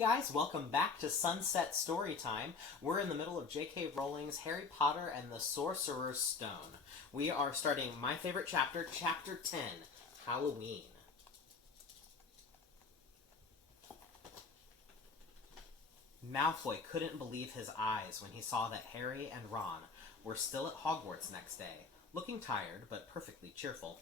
guys, welcome back to Sunset Storytime. We're in the middle of J.K. Rowling's Harry Potter and the Sorcerer's Stone. We are starting my favorite chapter, Chapter 10, Halloween. Malfoy couldn't believe his eyes when he saw that Harry and Ron were still at Hogwarts next day, looking tired but perfectly cheerful.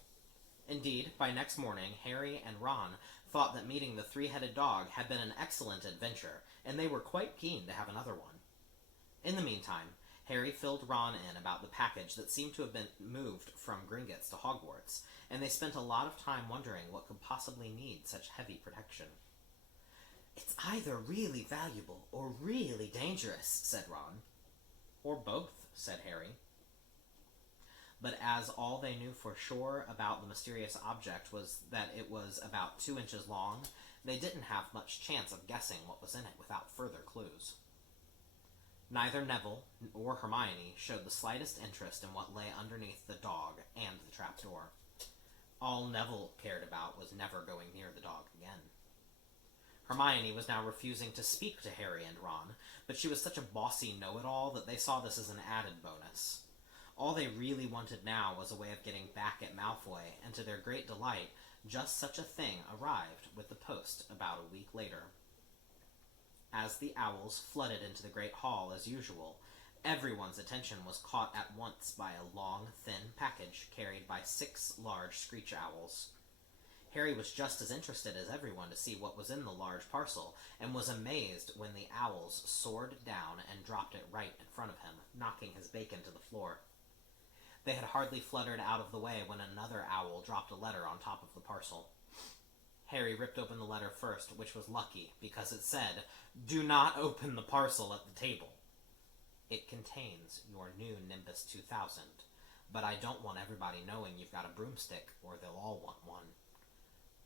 Indeed, by next morning, Harry and Ron thought that meeting the three-headed dog had been an excellent adventure, and they were quite keen to have another one. In the meantime, Harry filled Ron in about the package that seemed to have been moved from Gringotts to Hogwarts, and they spent a lot of time wondering what could possibly need such heavy protection. "It's either really valuable or really dangerous," said Ron. "Or both," said Harry. But as all they knew for sure about the mysterious object was that it was about 2 inches long, they didn't have much chance of guessing what was in it without further clues. Neither Neville or Hermione showed the slightest interest in what lay underneath the dog and the trapdoor. All Neville cared about was never going near the dog again. Hermione was now refusing to speak to Harry and Ron, but she was such a bossy know-it-all that they saw this as an added bonus. All they really wanted now was a way of getting back at Malfoy, and to their great delight, just such a thing arrived with the post about a week later. As the owls flooded into the great hall as usual, everyone's attention was caught at once by a long, thin package carried by 6 large screech owls. Harry was just as interested as everyone to see what was in the large parcel, and was amazed when the owls soared down and dropped it right in front of him, knocking his bacon to the floor. They had hardly fluttered out of the way when another owl dropped a letter on top of the parcel. Harry ripped open the letter first, which was lucky, because it said, "Do not open the parcel at the table. It contains your new Nimbus 2000, but I don't want everybody knowing you've got a broomstick, or they'll all want one.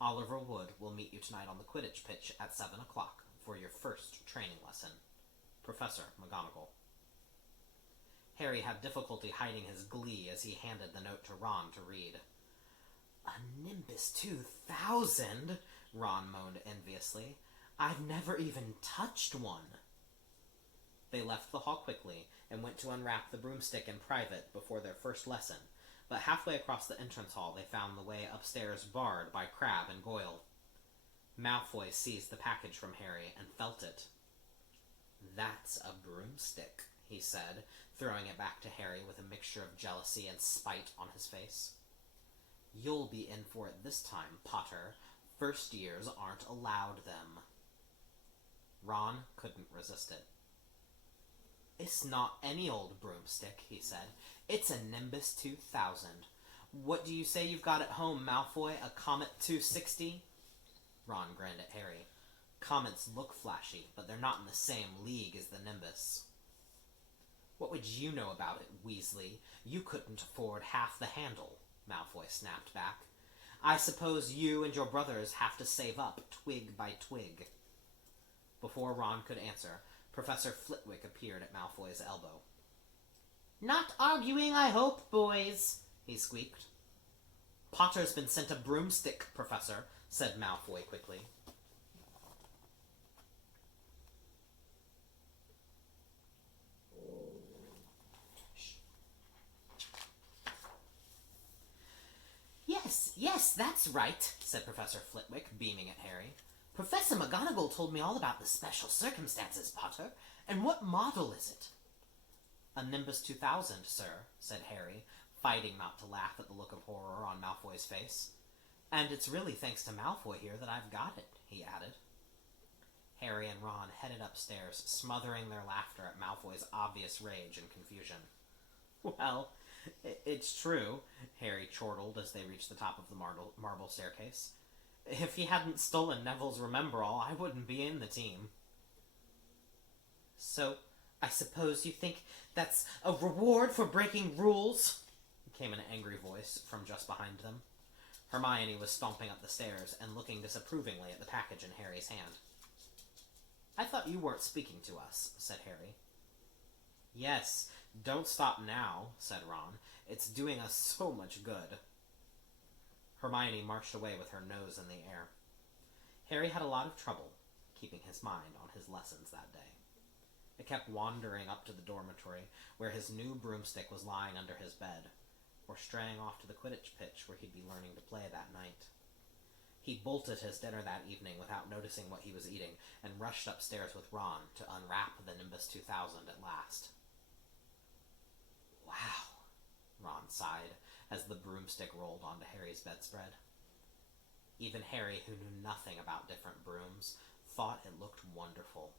Oliver Wood will meet you tonight on the Quidditch pitch at 7 o'clock for your first training lesson. Professor McGonagall." Harry had difficulty hiding his glee as he handed the note to Ron to read. "A Nimbus 2000? Ron moaned enviously. "I've never even touched one." They left the hall quickly and went to unwrap the broomstick in private before their first lesson, but halfway across the entrance hall they found the way upstairs barred by Crabbe and Goyle. Malfoy seized the package from Harry and felt it. "That's a broomstick," he said, throwing it back to Harry with a mixture of jealousy and spite on his face. "You'll be in for it this time, Potter. First years aren't allowed them." Ron couldn't resist it. "It's not any old broomstick," he said. "It's a Nimbus 2000. What do you say you've got at home, Malfoy? A Comet 260? Ron grinned at Harry. "Comets look flashy, but they're not in the same league as the Nimbus." "What would you know about it, Weasley? You couldn't afford half the handle," Malfoy snapped back. "I suppose you and your brothers have to save up, twig by twig." Before Ron could answer, Professor Flitwick appeared at Malfoy's elbow. "Not arguing, I hope, boys," he squeaked. "Potter's been sent a broomstick, Professor," said Malfoy quickly. Yes, that's right," said Professor Flitwick, beaming at Harry. "Professor McGonagall told me all about the special circumstances, Potter. And what model is it?" "A Nimbus 2000, sir," said Harry, fighting not to laugh at the look of horror on Malfoy's face. "And it's really thanks to Malfoy here that I've got it," he added. Harry and Ron headed upstairs, smothering their laughter at Malfoy's obvious rage and confusion. "Well, it's true," Harry chortled as they reached the top of the marble staircase. "If he hadn't stolen Neville's Remembrall, I wouldn't be in the team." "So, I suppose you think that's a reward for breaking rules?" came an angry voice from just behind them. Hermione was stomping up the stairs and looking disapprovingly at the package in Harry's hand. "I thought you weren't speaking to us," said Harry. "Yes, don't stop now," said Ron. "It's doing us so much good." Hermione marched away with her nose in the air. Harry had a lot of trouble keeping his mind on his lessons that day. It kept wandering up to the dormitory, where his new broomstick was lying under his bed, or straying off to the Quidditch pitch where he'd be learning to play that night. He bolted his dinner that evening without noticing what he was eating, and rushed upstairs with Ron to unwrap the Nimbus 2000 at last. Wow, Ron sighed as the broomstick rolled onto Harry's bedspread. Even Harry, who knew nothing about different brooms, thought it looked wonderful.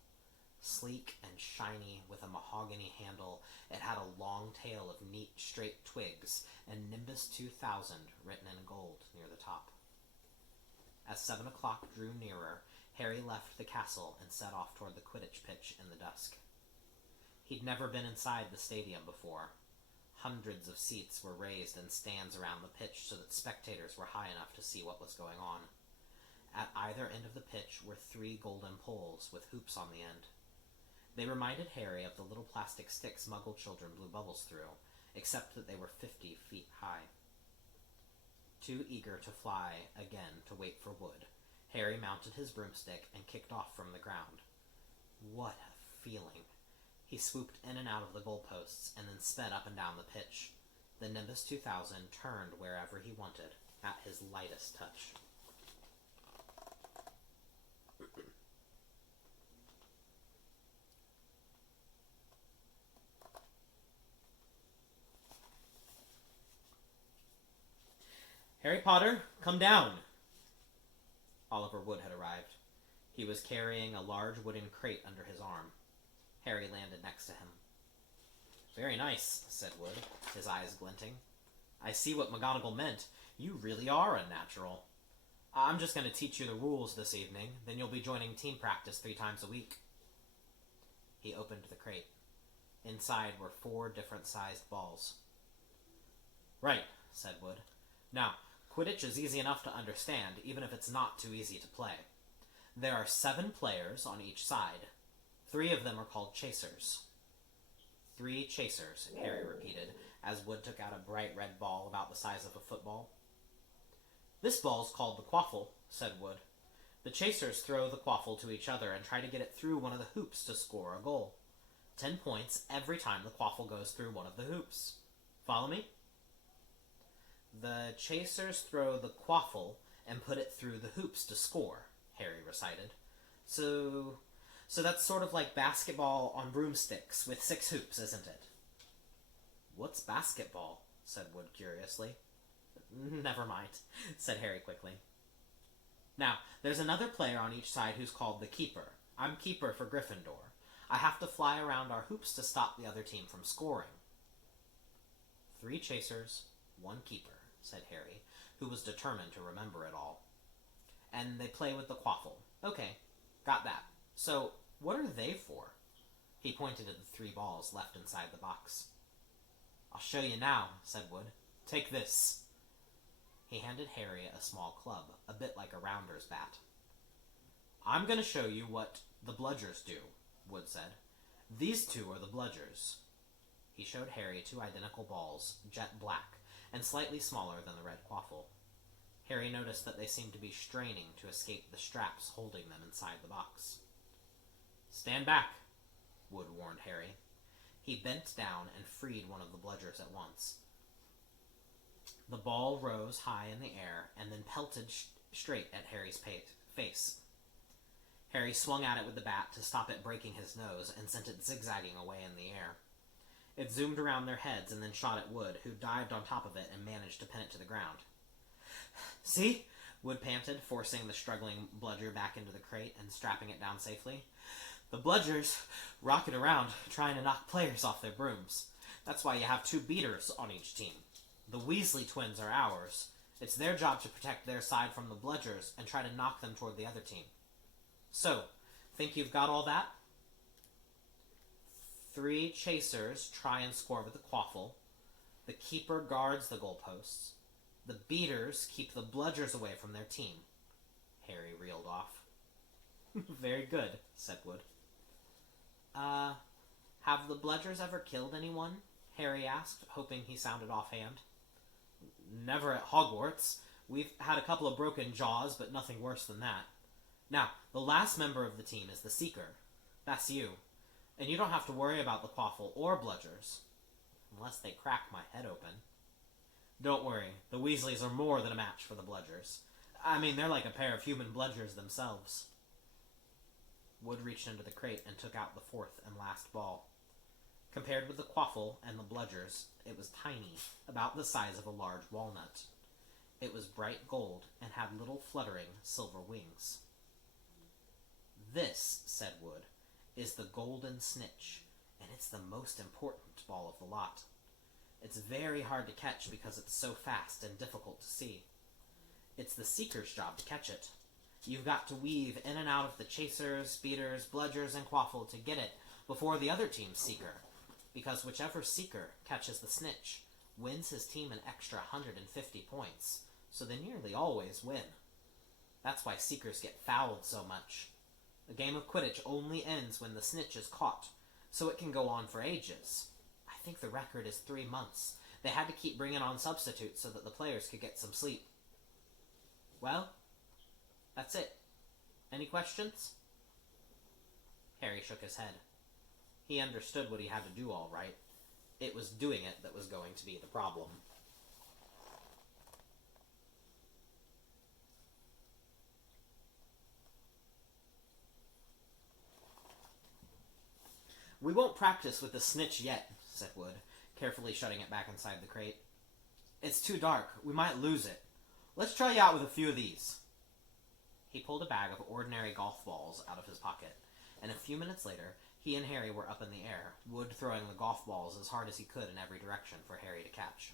Sleek and shiny, with a mahogany handle, it had a long tail of neat, straight twigs, and Nimbus 2000 written in gold near the top. As 7 o'clock drew nearer, Harry left the castle and set off toward the Quidditch pitch in the dusk. He'd never been inside the stadium before. Hundreds of seats were raised in stands around the pitch so that spectators were high enough to see what was going on. At either end of the pitch were 3 golden poles with hoops on the end. They reminded Harry of the little plastic sticks Muggle children blew bubbles through, except that they were 50 feet high. Too eager to fly again to wait for Wood, Harry mounted his broomstick and kicked off from the ground. What a feeling! He swooped in and out of the goalposts and then sped up and down the pitch. The Nimbus 2000 turned wherever he wanted, at his lightest touch. Harry Potter, come down! Oliver Wood had arrived. He was carrying a large wooden crate under his arm. Harry landed next to him. Very nice, said Wood, his eyes glinting. I see what McGonagall meant. You really are unnatural. I'm just going to teach you the rules this evening, then you'll be joining team practice 3 times a week. He opened the crate. Inside were 4 different-sized balls. Right, said Wood. Now, Quidditch is easy enough to understand, even if it's not too easy to play. There are 7 players on each side. 3 of them are called chasers. 3 chasers, Harry repeated, as Wood took out a bright red ball about the size of a football. This ball's called the quaffle, said Wood. The chasers throw the quaffle to each other and try to get it through one of the hoops to score a goal. 10 points every time the quaffle goes through one of the hoops. Follow me? The chasers throw the quaffle and put it through the hoops to score, Harry recited. So that's sort of like basketball on broomsticks with 6 hoops, isn't it? What's basketball? Said Wood curiously. Never mind, said Harry quickly. Now, there's another player on each side who's called the keeper. I'm keeper for Gryffindor. I have to fly around our hoops to stop the other team from scoring. 3 chasers, 1 keeper, said Harry, who was determined to remember it all. And they play with the quaffle. Okay, got that. So, what are they for? He pointed at the 3 balls left inside the box. I'll show you now, said Wood. Take this. He handed Harry a small club, a bit like a rounder's bat. I'm going to show you what the bludgers do, Wood said. These 2 are the bludgers. He showed Harry 2 identical balls, jet black, and slightly smaller than the red quaffle. Harry noticed that they seemed to be straining to escape the straps holding them inside the box. Stand back, Wood warned Harry. He bent down and freed one of the bludgers at once. The ball rose high in the air and then pelted straight at Harry's face. Harry swung at it with the bat to stop it breaking his nose and sent it zigzagging away in the air. It zoomed around their heads and then shot at Wood, who dived on top of it and managed to pin it to the ground. See? Wood panted, forcing the struggling bludger back into the crate and strapping it down safely. The bludgers rocket around, trying to knock players off their brooms. That's why you have 2 beaters on each team. The Weasley twins are ours. It's their job to protect their side from the bludgers and try to knock them toward the other team. So, think you've got all that? 3 chasers try and score with the quaffle. The keeper guards the goalposts. The beaters keep the bludgers away from their team. Harry reeled off. Very good, said Wood. Have the bludgers ever killed anyone? Harry asked, hoping he sounded offhand. Never at Hogwarts. We've had a couple of broken jaws, but nothing worse than that. Now, the last member of the team is the Seeker. That's you. And you don't have to worry about the Quaffle or Bludgers. Unless they crack my head open. Don't worry, the Weasleys are more than a match for the Bludgers. I mean, they're like a pair of human Bludgers themselves. Wood reached into the crate and took out the fourth and last ball. Compared with the Quaffle and the Bludgers, it was tiny, about the size of a large walnut. It was bright gold and had little fluttering silver wings. This, said Wood, is the Golden Snitch, and it's the most important ball of the lot. It's very hard to catch because it's so fast and difficult to see. It's the Seeker's job to catch it. You've got to weave in and out of the Chasers, Speeders, Bludgers, and Quaffle to get it before the other team's Seeker, because whichever Seeker catches the Snitch wins his team an extra 150 points, so they nearly always win. That's why Seekers get fouled so much. A game of Quidditch only ends when the Snitch is caught, so it can go on for ages. I think the record is 3 months. They had to keep bringing on substitutes so that the players could get some sleep. Well, that's it. Any questions? Harry shook his head. He understood what he had to do all right. It was doing it that was going to be the problem. We won't practice with the Snitch yet, said Wood, carefully shutting it back inside the crate. It's too dark. We might lose it. Let's try you out with a few of these. He pulled a bag of ordinary golf balls out of his pocket, and a few minutes later, he and Harry were up in the air, Wood throwing the golf balls as hard as he could in every direction for Harry to catch.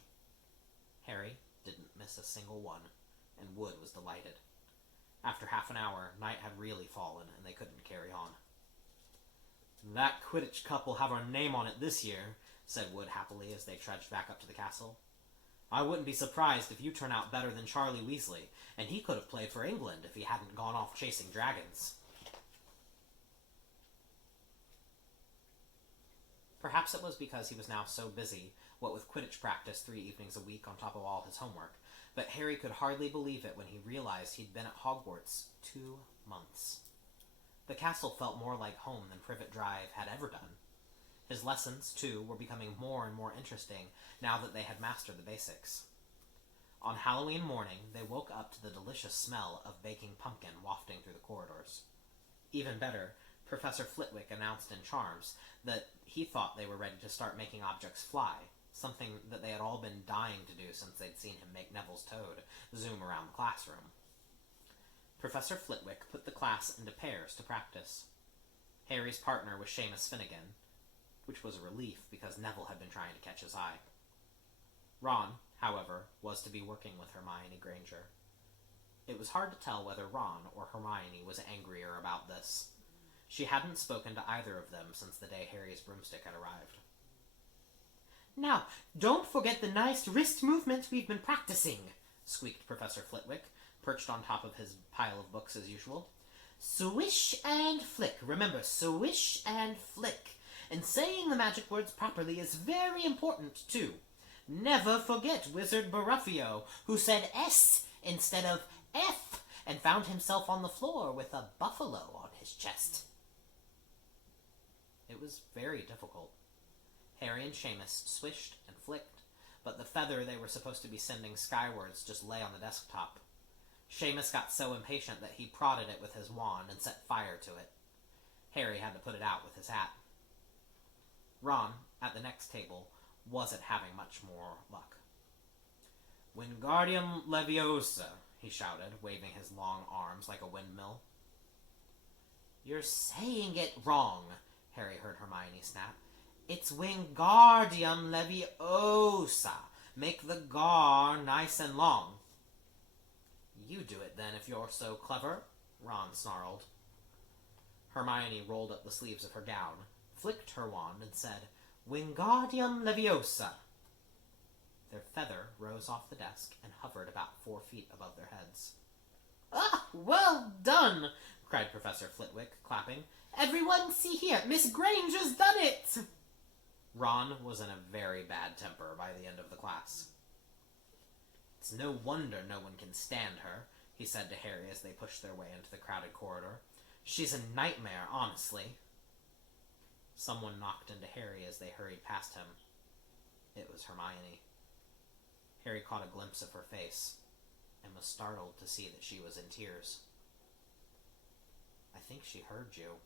Harry didn't miss a single one, and Wood was delighted. After half an hour, night had really fallen, and they couldn't carry on. That Quidditch Cup will have our name on it this year, said Wood happily as they trudged back up to the castle. I wouldn't be surprised if you turn out better than Charlie Weasley, and he could have played for England if he hadn't gone off chasing dragons. Perhaps it was because he was now so busy, what with Quidditch practice 3 evenings a week on top of all his homework, but Harry could hardly believe it when he realized he'd been at Hogwarts 2 months. The castle felt more like home than Privet Drive had ever done. His lessons, too, were becoming more and more interesting now that they had mastered the basics. On Halloween morning, they woke up to the delicious smell of baking pumpkin wafting through the corridors. Even better, Professor Flitwick announced in Charms that he thought they were ready to start making objects fly, something that they had all been dying to do since they'd seen him make Neville's toad zoom around the classroom. Professor Flitwick put the class into pairs to practice. Harry's partner was Seamus Finnegan, which was a relief because Neville had been trying to catch his eye. Ron, however, was to be working with Hermione Granger. It was hard to tell whether Ron or Hermione was angrier about this. She hadn't spoken to either of them since the day Harry's broomstick had arrived. Now, don't forget the nice wrist movements we've been practicing, squeaked Professor Flitwick, perched on top of his pile of books as usual. Swish and flick. Remember, swish and flick. And saying the magic words properly is very important, too. Never forget Wizard Baruffio, who said S instead of F, and found himself on the floor with a buffalo on his chest. It was very difficult. Harry and Seamus swished and flicked, but the feather they were supposed to be sending skywards just lay on the desktop. Seamus got so impatient that he prodded it with his wand and set fire to it. Harry had to put it out with his hat. Ron, at the next table, wasn't having much more luck. Wingardium Leviosa, he shouted, waving his long arms like a windmill. You're saying it wrong, Harry heard Hermione snap. It's Wingardium Leviosa. Make the gar nice and long. You do it then if you're so clever, Ron snarled. Hermione rolled up the sleeves of her gown, flicked her wand, and said, Wingardium Leviosa. Their feather rose off the desk and hovered about 4 feet above their heads. Ah, well done, cried Professor Flitwick, clapping. Everyone see here, Miss Granger's done it! Ron was in a very bad temper by the end of the class. It's no wonder no one can stand her, he said to Harry as they pushed their way into the crowded corridor. "She's a nightmare, honestly." Someone knocked into Harry as they hurried past him. It was Hermione. Harry caught a glimpse of her face and was startled to see that she was in tears. "I think she heard you."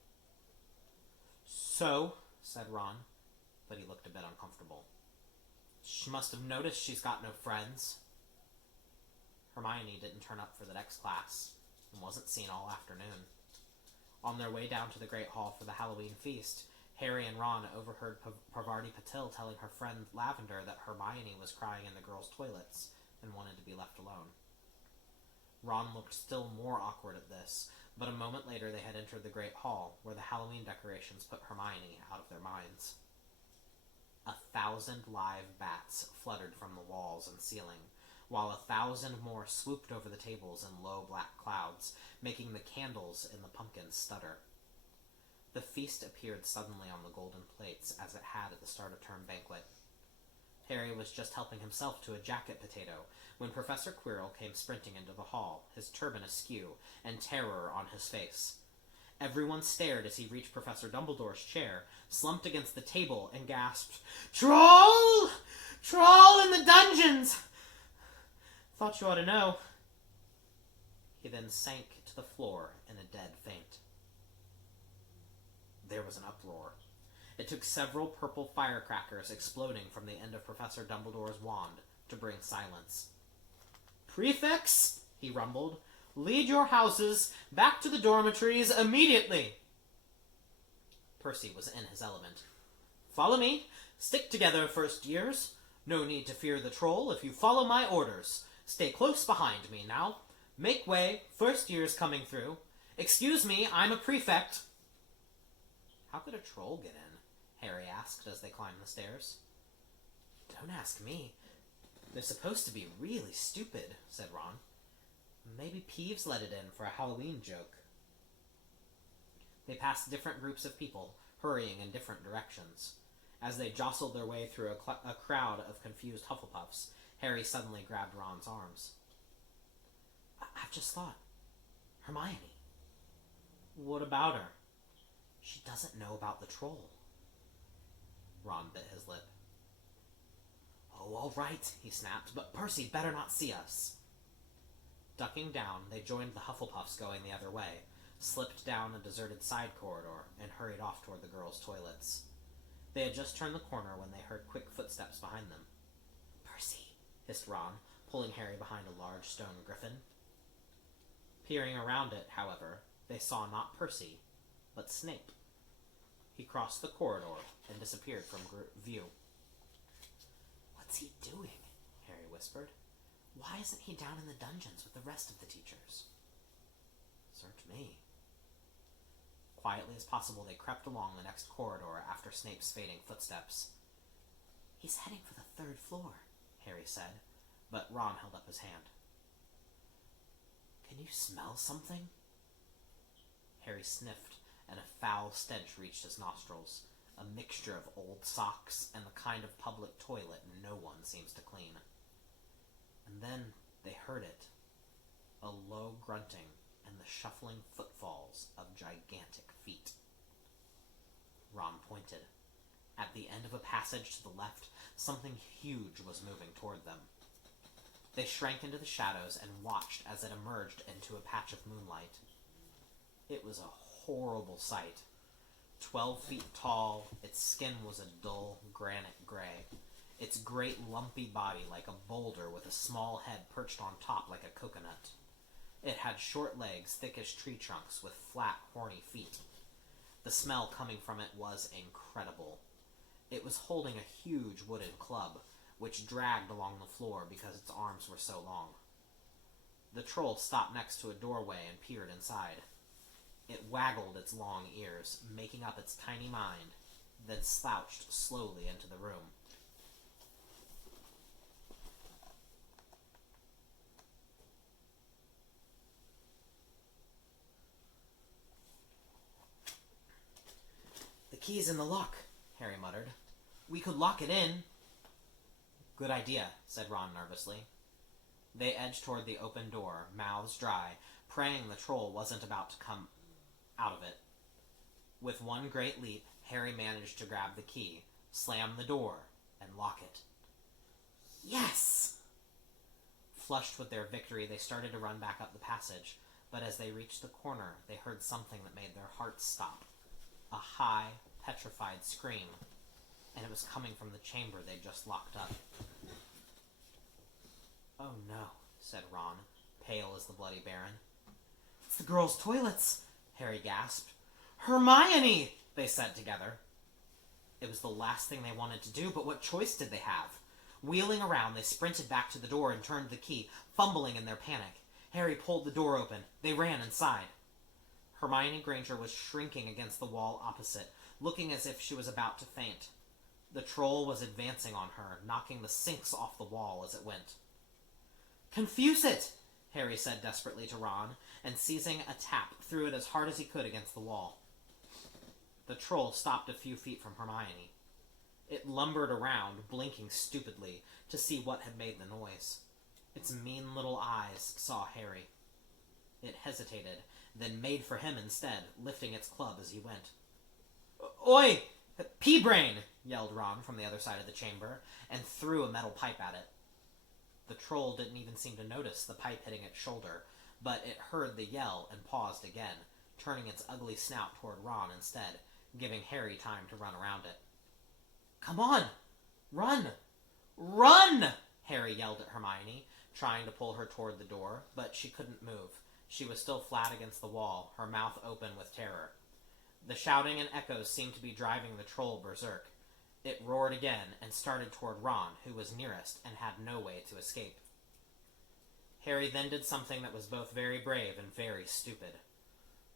"So," said Ron, but he looked a bit uncomfortable. "She must have noticed she's got no friends." Hermione didn't turn up for the next class and wasn't seen all afternoon. On their way down to the Great Hall for the Halloween feast, Harry and Ron overheard Parvati Patil telling her friend Lavender that Hermione was crying in the girls' toilets and wanted to be left alone. Ron looked still more awkward at this, but a moment later they had entered the Great Hall, where the Halloween decorations put Hermione out of their minds. 1,000 live bats fluttered from the walls and ceiling, while 1,000 more swooped over the tables in low black clouds, making the candles in the pumpkins stutter. The feast appeared suddenly on the golden plates, as it had at the start-of-term banquet. Harry was just helping himself to a jacket potato when Professor Quirrell came sprinting into the hall, his turban askew, and terror on his face. Everyone stared as he reached Professor Dumbledore's chair, slumped against the table, and gasped, "Troll! Troll in the dungeons! Thought you ought to know." He then sank to the floor in a dead faint. There was an uproar. It took several purple firecrackers exploding from the end of Professor Dumbledore's wand to bring silence. "Prefects," he rumbled, "lead your houses back to the dormitories immediately." Percy was in his element. "Follow me. Stick together, first years. No need to fear the troll if you follow my orders. Stay close behind me, now. Make way, first years coming through. Excuse me, I'm a prefect." "How could a troll get in?" Harry asked as they climbed the stairs. "Don't ask me. They're supposed to be really stupid," said Ron. "Maybe Peeves let it in for a Halloween joke." They passed different groups of people, hurrying in different directions. As they jostled their way through a crowd of confused Hufflepuffs, Harry suddenly grabbed Ron's arms. "I've just thought. Hermione." "What about her?" "She doesn't know about the troll." Ron bit his lip. "Oh, all right," he snapped, "but Percy better not see us." Ducking down, they joined the Hufflepuffs going the other way, slipped down a deserted side corridor, and hurried off toward the girls' toilets. They had just turned the corner when they heard quick footsteps behind them. "Percy," hissed Ron, pulling Harry behind a large stone griffin. Peering around it, however, they saw not Percy, but Snape. He crossed the corridor and disappeared from view. "What's he doing?" Harry whispered. "Why isn't he down in the dungeons with the rest of the teachers?" "Search me." Quietly as possible, they crept along the next corridor after Snape's fading footsteps. "He's heading for the 3rd floor," Harry said, but Ron held up his hand. "Can you smell something?" Harry sniffed, and a foul stench reached his nostrils, a mixture of old socks and the kind of public toilet no one seems to clean. And then they heard it, a low grunting and the shuffling footfalls of gigantic feet. Ron pointed. At the end of a passage to the left, something huge was moving toward them. They shrank into the shadows and watched as it emerged into a patch of moonlight. It was a horrible sight. 12 feet tall, its skin was a dull granite gray. Its great lumpy body like a boulder with a small head perched on top like a coconut. It had short legs, thick as tree trunks, with flat, horny feet. The smell coming from it was incredible. It was holding a huge wooden club, which dragged along the floor because its arms were so long. The troll stopped next to a doorway and peered inside. It waggled its long ears, making up its tiny mind, then slouched slowly into the room. "The key's in the lock," Harry muttered. "We could lock it in." "Good idea," said Ron nervously. They edged toward the open door, mouths dry, praying the troll wasn't about to come out of it. With one great leap, Harry managed to grab the key, slam the door, and lock it. Yes! Flushed with their victory, they started to run back up the passage, but as they reached the corner, they heard something that made their hearts stop. A high, petrified scream, and it was coming from the chamber they'd just locked up. "Oh no," said Ron, pale as the Bloody Baron. "It's the girls' toilets," Harry gasped. "Hermione!" they said together. It was the last thing they wanted to do, but what choice did they have? Wheeling around, they sprinted back to the door and turned the key, fumbling in their panic. Harry pulled the door open. They ran inside. Hermione Granger was shrinking against the wall opposite, looking as if she was about to faint. The troll was advancing on her, knocking the sinks off the wall as it went. "Confuse it!" Harry said desperately to Ron, and seizing a tap, threw it as hard as he could against the wall. The troll stopped a few feet from Hermione. It lumbered around, blinking stupidly, to see what had made the noise. Its mean little eyes saw Harry. It hesitated, then made for him instead, lifting its club as he went. "Oi! Pea-brain!" yelled Ron from the other side of the chamber, and threw a metal pipe at it. The troll didn't even seem to notice the pipe hitting its shoulder, but it heard the yell and paused again, turning its ugly snout toward Ron instead, giving Harry time to run around it. "Come on! Run! Run!" Harry yelled at Hermione, trying to pull her toward the door, but she couldn't move. She was still flat against the wall, her mouth open with terror. The shouting and echoes seemed to be driving the troll berserk. It roared again and started toward Ron, who was nearest and had no way to escape. Harry then did something that was both very brave and very stupid.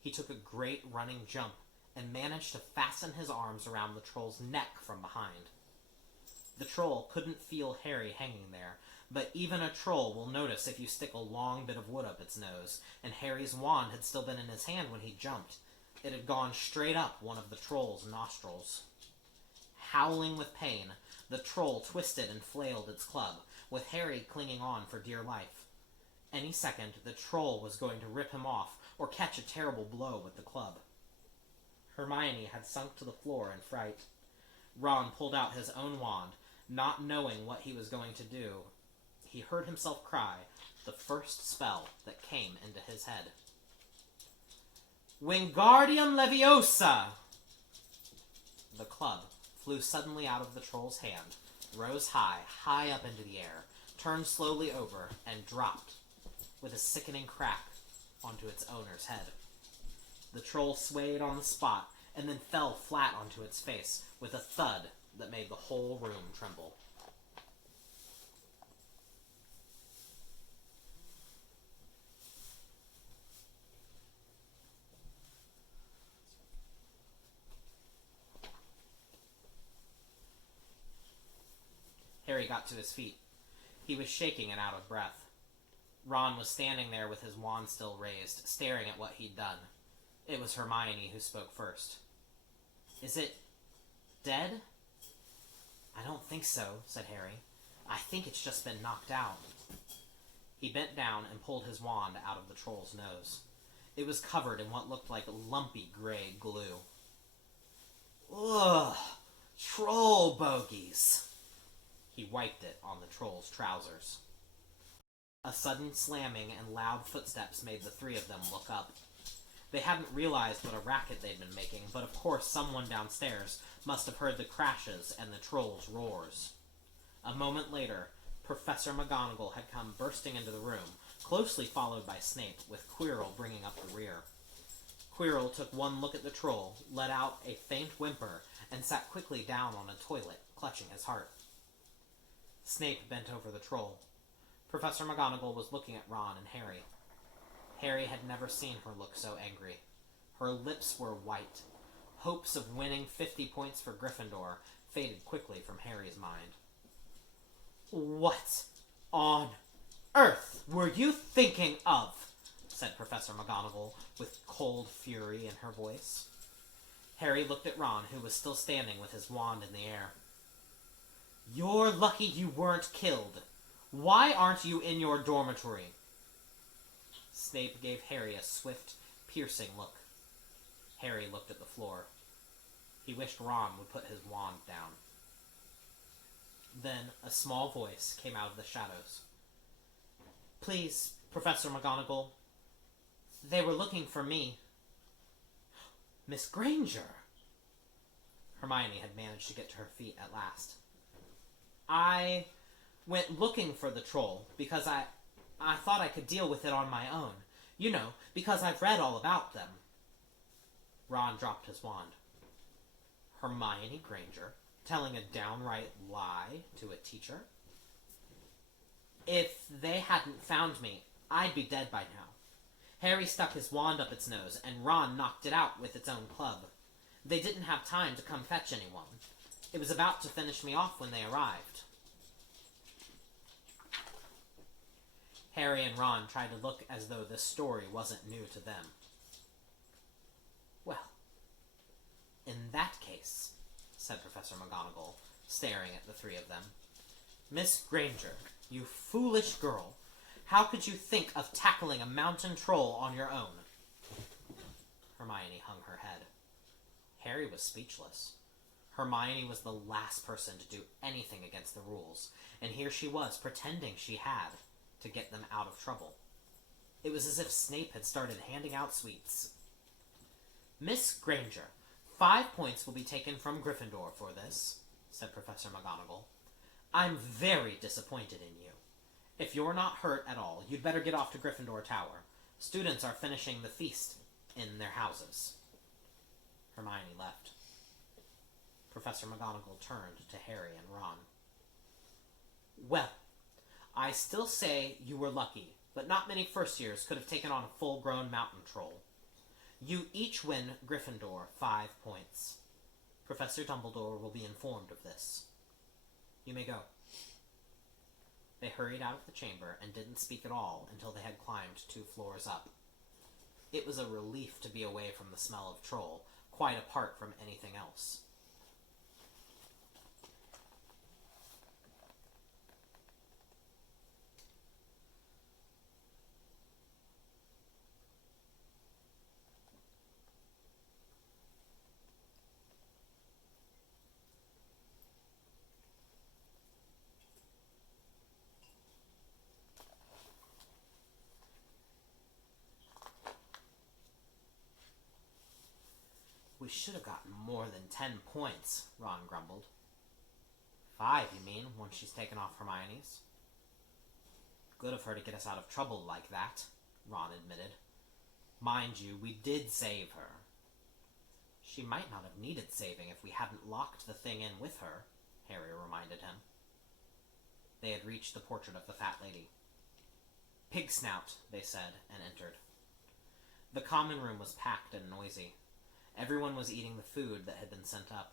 He took a great running jump and managed to fasten his arms around the troll's neck from behind. The troll couldn't feel Harry hanging there, but even a troll will notice if you stick a long bit of wood up its nose, and Harry's wand had still been in his hand when he jumped. It had gone straight up one of the troll's nostrils. Howling with pain, the troll twisted and flailed its club, with Harry clinging on for dear life. Any second, the troll was going to rip him off or catch a terrible blow with the club. Hermione had sunk to the floor in fright. Ron pulled out his own wand, not knowing what he was going to do. He heard himself cry, the first spell that came into his head. "Wingardium Leviosa!" The club flew suddenly out of the troll's hand, rose high, high up into the air, turned slowly over, and dropped, with a sickening crack, onto its owner's head. The troll swayed on the spot, and then fell flat onto its face, with a thud that made the whole room tremble. Harry got to his feet. He was shaking and out of breath. Ron was standing there with his wand still raised, staring at what he'd done. It was Hermione who spoke first. "Is it dead?" "I don't think so," said Harry. "I think it's just been knocked out." He bent down and pulled his wand out of the troll's nose. It was covered in what looked like lumpy gray glue. "Ugh! Troll bogies!" He wiped it on the troll's trousers. A sudden slamming and loud footsteps made the three of them look up. They hadn't realized what a racket they'd been making, but of course someone downstairs must have heard the crashes and the troll's roars. A moment later, Professor McGonagall had come bursting into the room, closely followed by Snape, with Quirrell bringing up the rear. Quirrell took one look at the troll, let out a faint whimper, and sat quickly down on a toilet, clutching his heart. Snape bent over the troll. Professor McGonagall was looking at Ron and Harry. Harry had never seen her look so angry. Her lips were white. Hopes of winning 50 points for Gryffindor faded quickly from Harry's mind. "What on earth were you thinking of?" said Professor McGonagall, with cold fury in her voice. Harry looked at Ron, who was still standing with his wand in the air. "You're lucky you weren't killed. Why aren't you in your dormitory? Snape gave Harry a swift, piercing look. Harry looked at the floor. He wished Ron would put his wand down. Then a small voice came out of the shadows. Please, Professor McGonagall. They were looking for me. Miss Granger! Hermione had managed to get to her feet at last. I went looking for the troll because I thought I could deal with it on my own. You know, because I've read all about them. Ron dropped his wand. Hermione Granger telling a downright lie to a teacher? If they hadn't found me, I'd be dead by now. Harry stuck his wand up its nose, and Ron knocked it out with its own club. They didn't have time to come fetch anyone. It was about to finish me off when they arrived. Harry and Ron tried to look as though this story wasn't new to them. Well, in that case, said Professor McGonagall, staring at the three of them. Miss Granger, you foolish girl, how could you think of tackling a mountain troll on your own? Hermione hung her head. Harry was speechless. Hermione was the last person to do anything against the rules, and here she was pretending she had to get them out of trouble. It was as if Snape had started handing out sweets. Miss Granger, 5 points will be taken from Gryffindor for this, said Professor McGonagall. I'm very disappointed in you. If you're not hurt at all, you'd better get off to Gryffindor Tower. Students are finishing the feast in their houses. Hermione left. Professor McGonagall turned to Harry and Ron. Well, I still say you were lucky, but not many first years could have taken on a full-grown mountain troll. You each win Gryffindor 5 points. Professor Dumbledore will be informed of this. You may go. They hurried out of the chamber and didn't speak at all until they had climbed 2 floors up. It was a relief to be away from the smell of troll, quite apart from anything else. We should have gotten more than 10 points, Ron grumbled. 5, you mean, once she's taken off Hermione's? Good of her to get us out of trouble like that, Ron admitted. Mind you, we did save her. She might not have needed saving if we hadn't locked the thing in with her, Harry reminded him. They had reached the portrait of the fat lady. Pig snout, they said, and entered. The common room was packed and noisy. Everyone was eating the food that had been sent up.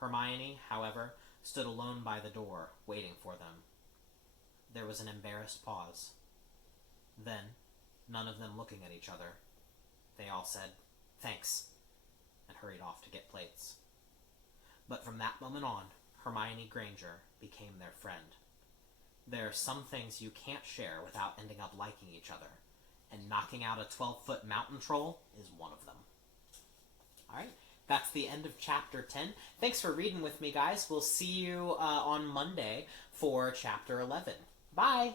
Hermione, however, stood alone by the door, waiting for them. There was an embarrassed pause. Then, none of them looking at each other, they all said, "Thanks," and hurried off to get plates. But from that moment on, Hermione Granger became their friend. There are some things you can't share without ending up liking each other, and knocking out a 12-foot mountain troll is one of them. Alright, that's the end of Chapter 10. Thanks for reading with me, guys. We'll see you on Monday for Chapter 11. Bye!